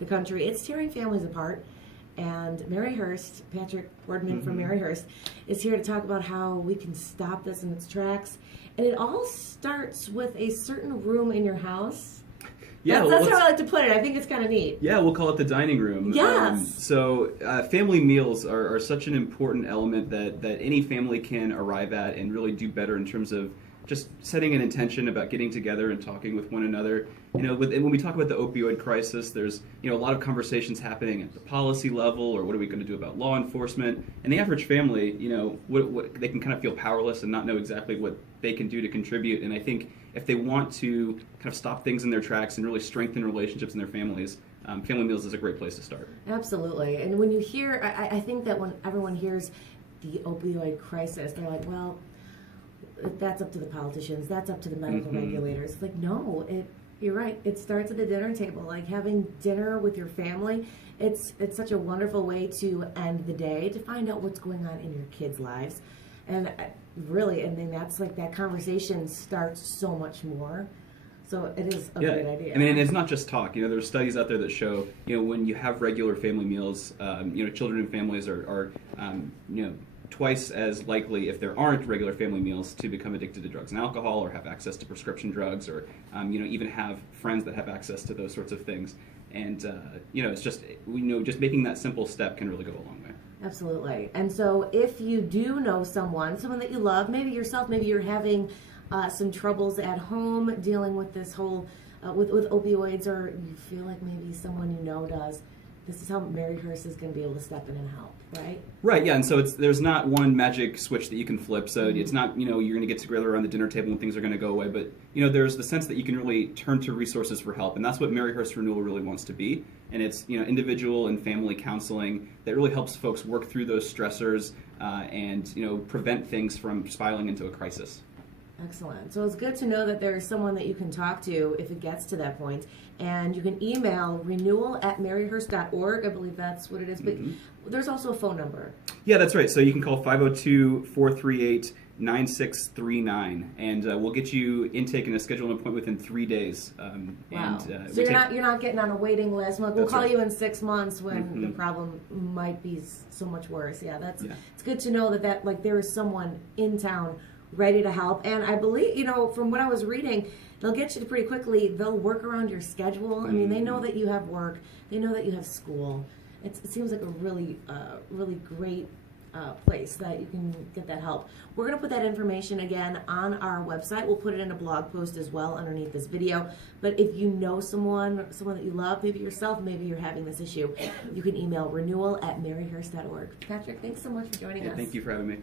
the country. It's tearing families apart. And Maryhurst, Patrick Boardman from Maryhurst, is here to talk about how we can stop this in its tracks. And it all starts with a certain room in your house. Yeah, that's how I like to put it. I think it's kind of neat. Yeah, we'll call it the dining room. Yes. Family meals are such an important element that any family can arrive at and really do better in terms of just setting an intention about getting together and talking with one another. When we talk about the opioid crisis, there's a lot of conversations happening at the policy level, or what are we going to do about law enforcement? And the average family, what they can kind of feel powerless and not know exactly what they can do to contribute. And I think if they want to kind of stop things in their tracks and really strengthen relationships in their families, Family Meals is a great place to start. Absolutely. And when you hear, I think that when everyone hears the opioid crisis, they're like, well, that's up to the politicians, that's up to the medical regulators. Like, no, you're right. It starts at the dinner table. Like having dinner with your family, it's such a wonderful way to end the day, to find out what's going on in your kids' lives. And really, and then that's like that conversation starts so much more. So it is a great idea. I mean, it's not just talk. There's studies out there that show, when you have regular family meals, children and families are twice as likely, if there aren't regular family meals, to become addicted to drugs and alcohol, or have access to prescription drugs, or even have friends that have access to those sorts of things. And it's just just making that simple step can really go a long way. Absolutely. And so if you do know someone that you love, maybe yourself, maybe you're having some troubles at home dealing with this whole with opioids, or you feel like maybe someone you know does, this is how Maryhurst is going to be able to step in and help, right? Right, yeah, and so there's not one magic switch that you can flip, so it's not, you're going to get together around the dinner table and things are going to go away, but, there's the sense that you can really turn to resources for help, and that's what Maryhurst Renewal really wants to be, and it's, individual and family counseling that really helps folks work through those stressors and, prevent things from spiraling into a crisis. Excellent. So it's good to know that there's someone that you can talk to if it gets to that point. And you can email renewal@maryhurst.org. I believe that's what it is. But there's also a phone number. Yeah, that's right. So you can call 502-438-9639, and we'll get you intake and schedule an appointment within 3 days. Wow. So you're not getting on a waiting list. We'll call you in 6 months when the problem might be so much worse. Yeah, it's good to know that like there is someone in town ready to help. And I believe, from what I was reading, they'll get you pretty quickly. They'll work around your schedule. I mean, they know that you have work. They know that you have school. It seems like a really great place that you can get that help. We're going to put that information again on our website. We'll put it in a blog post as well underneath this video. But if you know someone that you love, maybe yourself, maybe you're having this issue, you can email renewal@maryhurst.org. Patrick, thanks so much for joining us. Thank you for having me.